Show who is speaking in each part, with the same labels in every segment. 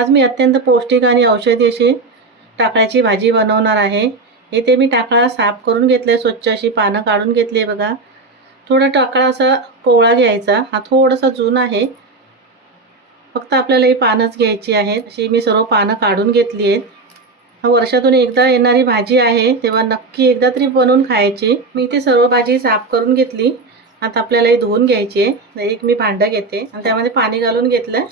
Speaker 1: आज मी अत्यंत पौष्टिक आणि औषधी अशी टाकळ्याची भाजी बनवणार आहे. इथे मी टाकळा साफ करून घेतलं आहे स्वच्छ अशी पानं काढून घेतली आहे बघा. थोडा टाकळा असा कोवळा घ्यायचा. हा थोडासा जुना आहे. फक्त आपल्याला ही पानंच घ्यायची आहेत. अशी मी सर्व पानं काढून घेतली आहेत. वर्षातून एकदा येणारी भाजी आहे. तेव्हा नक्की एकदा तरी बनवून खायची. मी ती सर्व भाजी साफ करून घेतली. आता आपल्याला ही धुवून घ्यायची आहे. एक मी भांडं घेते. आणि त्यामध्ये पाणी घालून घेतलं.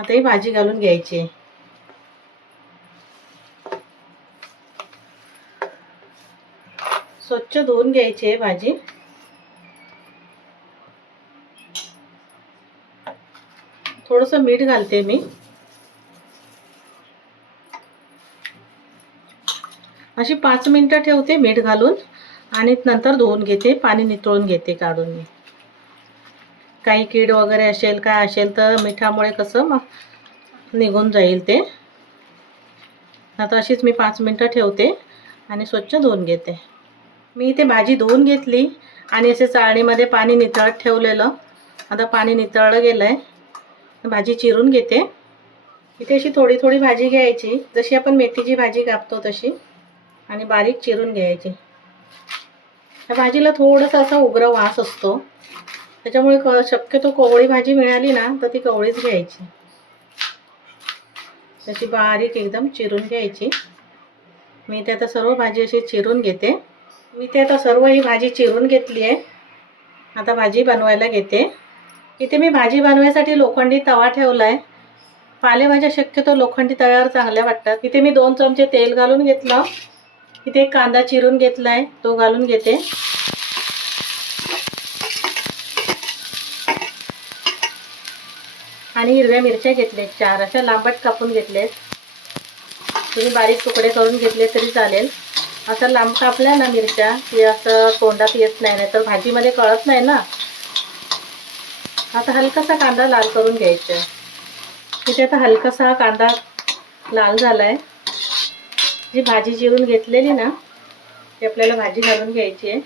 Speaker 1: आता ही भाजी घालून घ्यायची. आहे स्वच्छ धुवून घ्यायची आहे भाजी. थोडंसं मीठ घालते मी. अशी पाच मिनटं ठेवते मीठ घालून आणि नंतर धुवून घेते पाणी नितळून घेते काढून मी. काही कीड वगैरे असेल काय असेल तर मिठामुळे कसं मग निघून जाईल ते. आता अशीच मी पाच मिनटं ठेवते आणि स्वच्छ धुवून घेते. मी इथे भाजी धुवून घेतली आणि असे चाळणीमध्ये पाणी नितळत ठेवलेलं. आता पाणी नितळलं गेलं आहे भाजी चिरून घेते. इथे अशी थोडी थोडी भाजी घ्यायची. जशी आपण मेथीची भाजी कापतो तशी. आणि बारीक चिरून घ्यायची. त्या भाजीला थोडंसं असा उग्र वास असतो. त्याच्यामुळे क शक्यतो कोवळी भाजी मिळाली ना तर ती कवळीच घ्यायची. त्याची बारीक एकदम चिरून घ्यायची. मी ते आता सर्व भाजी अशी चिरून घेते. मी ते आता सर्व ही भाजी चिरून घेतली आहे. आता भाजी बनवायला घेते. इथे मी भाजी बनवायसाठी लोखंडी तवा ठेवला आहे पालेभाज्या शक्यतो लोखंडी तव्यावर चांगल्या वाटतात. इथे मी दोन चमचे तेल घालून घेतलं. इथे एक कांदा चिरून घेतला आहे तो घालून घेते. आणि हिरव्या मिरच्या घेतल्या चार. अशा लांबट कापून घेतलेत. तुम्ही बारीक तुकडे करून घेतले तरी चालेल. असं लांब कापल्या ना मिरच्या की असं तोंडात येत नाही नाही तर भाजीमध्ये कळत नाही ना. आता हलकासा कांदा लाल करून घ्यायचा. आहे तिथे आता हलकासा कांदा लाल झाला आहे जी भाजी चिरून घेतलेली ना ती आपल्याला भाजी घालून घ्यायची आहे.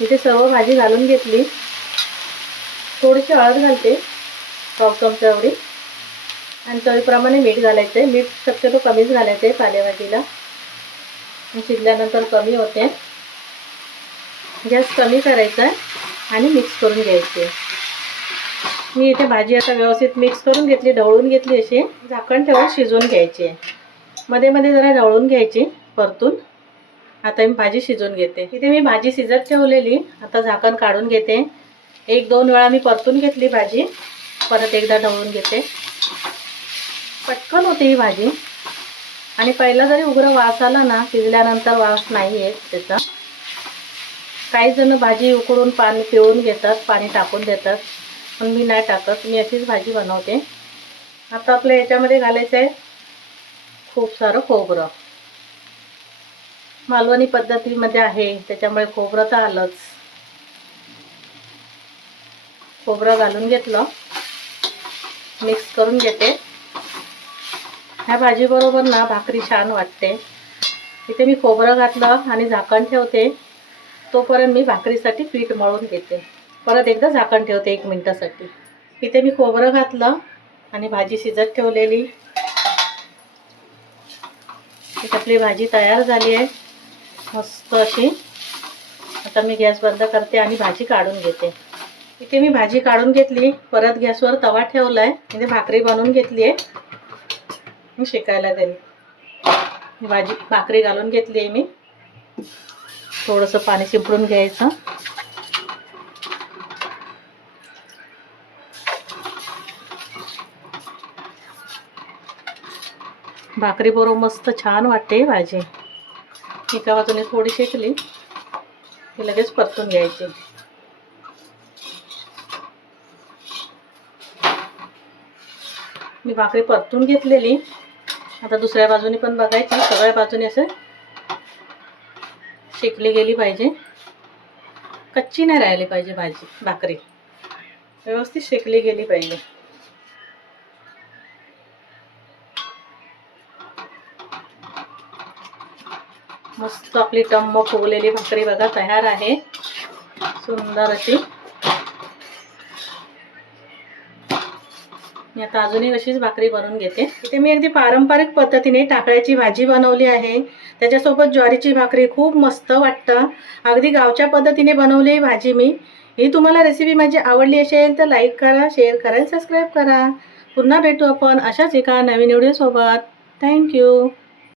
Speaker 1: इथे सर्व भाजी घालून घेतली. थोडीशी हळद घालते पाव चमचा एवढी. आणि चवीप्रमाणे मीठ घालायचं आहे मीठ शक्यतो कमीच घालायचं आहे पालेभाजीला शिजल्यानंतर कमी होते. गॅस कमी करायचा आहे आणि मिक्स करून घ्यायचे. मी इथे भाजी आता व्यवस्थित मिक्स करून घेतली ढवळून घेतली अशी. झाकण ठेवून शिजवून घ्यायची. मध्ये मध्ये जरा ढवळून घ्यायची परतून. आता मी भाजी शिजवून घेते. इथे मी भाजी शिजत ठेवलेली. आता झाकण काढून घेते. एक दोन वेळा मी परतून घेतली भाजी. परत एकदा ढवळून घेते. पटकन होते ही भाजी. आणि पहिला जरी उग्र वास आला ना शिजल्यानंतर वास नाही येत त्याचा. काही जण भाजी उकडून पाणी पिळून घेतात पाणी टाकून देतात. पण मी नाही टाकत. मी अशीच भाजी बनवते. आता आपल्या याच्यामध्ये घालायचं आहे खूप सारं खोबरं. मालवणी पद्धतीमध्ये आहे. त्याच्यामुळे खोबरं तर आलंच खोबरं घालून घेतलं. मिक्स करून घेते. ह्या भाजीबरोबर ना भाकरी छान वाटते. इथे मी खोबरं घातलं आणि झाकण ठेवते. तोपर्यंत मी भाकरीसाठी पीठ मळून घेते. परत एकदा झाकण ठेवते एक मिनटासाठी. इथे मी खोबरं घातलं आणि भाजी शिजत ठेवलेली. इथे आपली भाजी तयार झाली आहे. मस्त अशी. आता मी गॅस बंद करते आणि भाजी काढून घेते. इथे मी भाजी काढून घेतली. परत गॅसवर तवा ठेवला आहे म्हणजे इथे भाकरी बनवून घेतली आहे. मी शिकायला गेली भाजी भाकरी घालून घेतली आहे मी. थोडंसं पाणी शिंपडून घ्यायचं. भाकरी बरोबर मस्त छान वाटते भाजी. एका बाजूने थोडी शेकली. की लगेच परतून घ्यायची. मी भाकरी परतून घेतलेली. आता दुसऱ्या बाजूने पण बघायची. सगळ्या बाजूने असं शेकली गेली पाहिजे. कच्ची नाही राहिली पाहिजे भाजी भाकरी. व्यवस्थित शेकली गेली पाहिजे. मस्त आपली टम्म फुगलेली भाकरी बघा तयार आहे. सुंदर अशी. मी आता अजूनही अशीच भाकरी बनवून घेते. इथे मी अगदी पारंपरिक पद्धतीने टाकळ्याची भाजी बनवली आहे. त्याच्यासोबत ज्वारीची भाकरी खूप मस्त वाटतं. अगदी गावच्या पद्धतीने बनवली भाजी मी. ही तुम्हाला रेसिपी माझी आवडली असेल तर लाईक करा शेअर करा सबस्क्राईब करा. पुन्हा भेटू आपण अशाच एका नवीन व्हिडिओसोबत थँक्यू